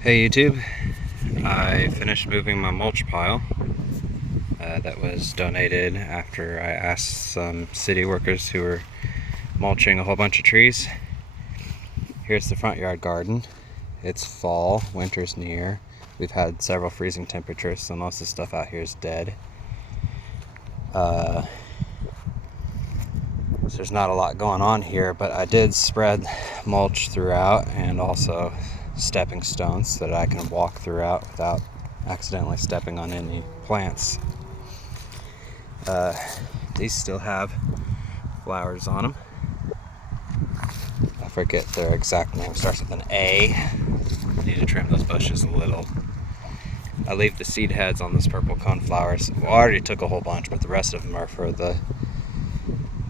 Hey YouTube, I finished moving my mulch pile that was donated after I asked some city workers who were mulching a whole bunch of trees. Here's the front yard garden. It's fall, winter's near. We've had several freezing temperatures, so most of the stuff out here is dead. So there's not a lot going on here, but I did spread mulch throughout and also stepping stones so that I can walk throughout without accidentally stepping on any plants. These still have flowers on them. I forget their exact name, starts with an A. I need to trim those bushes a little. I leave the seed heads on those purple coneflowers. Well, I already took a whole bunch, but the rest of them are for the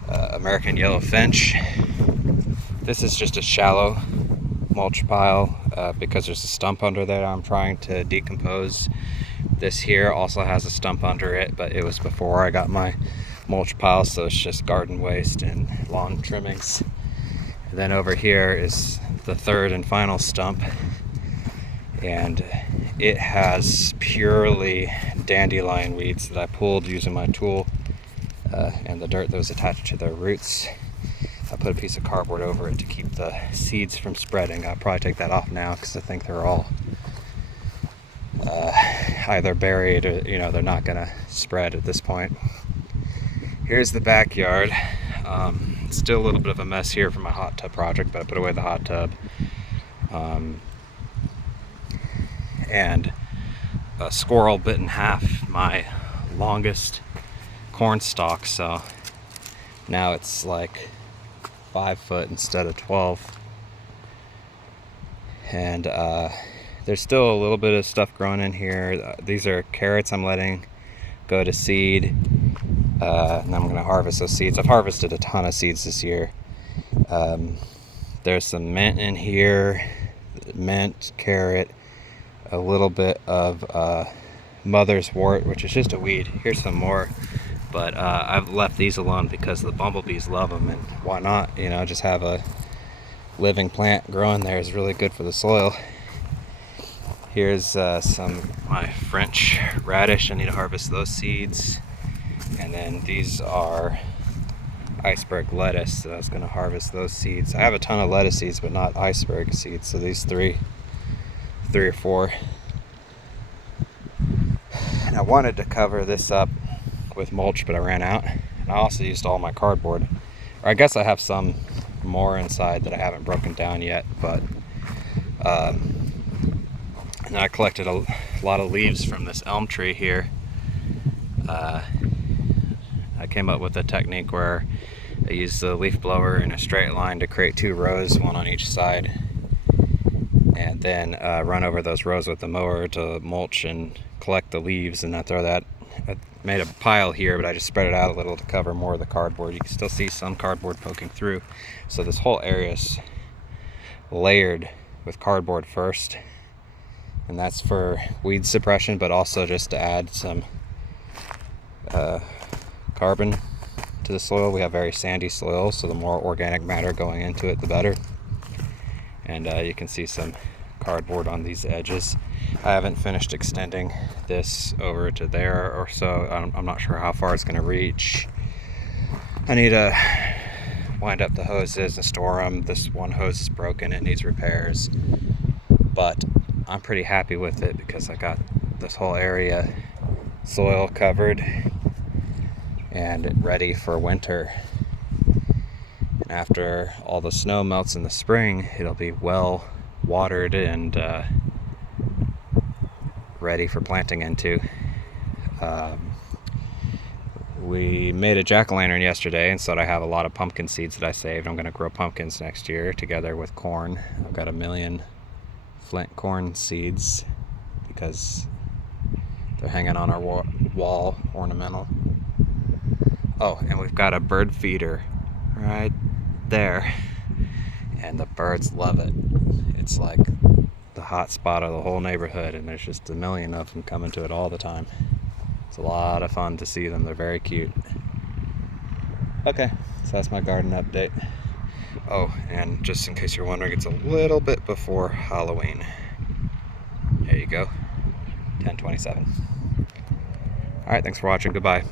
American yellow finch. This is just a shallow mulch pile because there's a stump under there I'm trying to decompose. This here also has a stump under it, but it was before I got my mulch pile, so it's just garden waste and lawn trimmings. And then over here is the third and final stump, and it has purely dandelion weeds that I pulled using my tool and the dirt that was attached to their roots. I put a piece of cardboard over it to keep the seeds from spreading. I'll probably take that off now because I think they're all either buried or they're not gonna spread at this point. Here's the backyard. Still a little bit of a mess here for my hot tub project, but I put away the hot tub. And a squirrel bit in half my longest corn stalk, so now it's like 5 foot instead of 12. And there's still a little bit of stuff growing in here. These are carrots I'm letting go to seed, and I'm going to harvest those seeds. I've harvested a ton of seeds this year. There's some mint in here, mint, carrot, a little bit of mother's wort, which is just a weed. Here's some more, but I've left these alone because the bumblebees love them, and why not? Just have a living plant growing there is really good for the soil. Here's some my French radish. I need to harvest those seeds. And then these are iceberg lettuce, so I was going to harvest those seeds. I have a ton of lettuce seeds, but not iceberg seeds, so these three or four. And I wanted to cover this up with mulch, but I ran out. And I also used all my cardboard. Or I guess I have some more inside that I haven't broken down yet, but and I collected a lot of leaves from this elm tree here. I came up with a technique where I use the leaf blower in a straight line to create 2 rows, one on each side, and then run over those rows with the mower to mulch and collect the leaves, and I throw that. I made a pile here, but I just spread it out a little to cover more of the cardboard. You can still see some cardboard poking through, so this whole area is layered with cardboard first, and that's for weed suppression, but also just to add some carbon to the soil. We have very sandy soil, so the more organic matter going into it, the better. And you can see some cardboard on these edges. I haven't finished extending this over to there or so. I'm not sure how far it's going to reach. I need to wind up the hoses and store them. This one hose is broken, it needs repairs, but I'm pretty happy with it because I got this whole area soil covered and ready for winter. And after all the snow melts in the spring, it'll be well watered and ready for planting into. We made a jack-o'-lantern yesterday, and so I have a lot of pumpkin seeds that I saved. I'm going to grow pumpkins next year together with corn. I've got 1 million flint corn seeds because they're hanging on our wall, ornamental. Oh, and we've got a bird feeder right there, and the birds love it. It's like the hot spot of the whole neighborhood, and there's just 1 million of them coming to it all the time. It's a lot of fun to see them. They're very cute. Okay, so that's my garden update. Oh, and just in case you're wondering, it's a little bit before Halloween. There you go. 1027. Alright, thanks for watching. Goodbye.